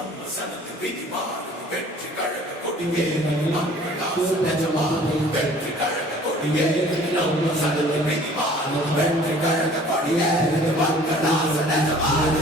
நம்ம சனத்து விதிமாறு வெற்றி கழக கொடியே மங்களாச நெஜமாறு வெற்றி கழக கொடியே நம்ம சனத்து விதிமாறு வெற்றி கழக கொடியே மங்களாச நெஜமாறு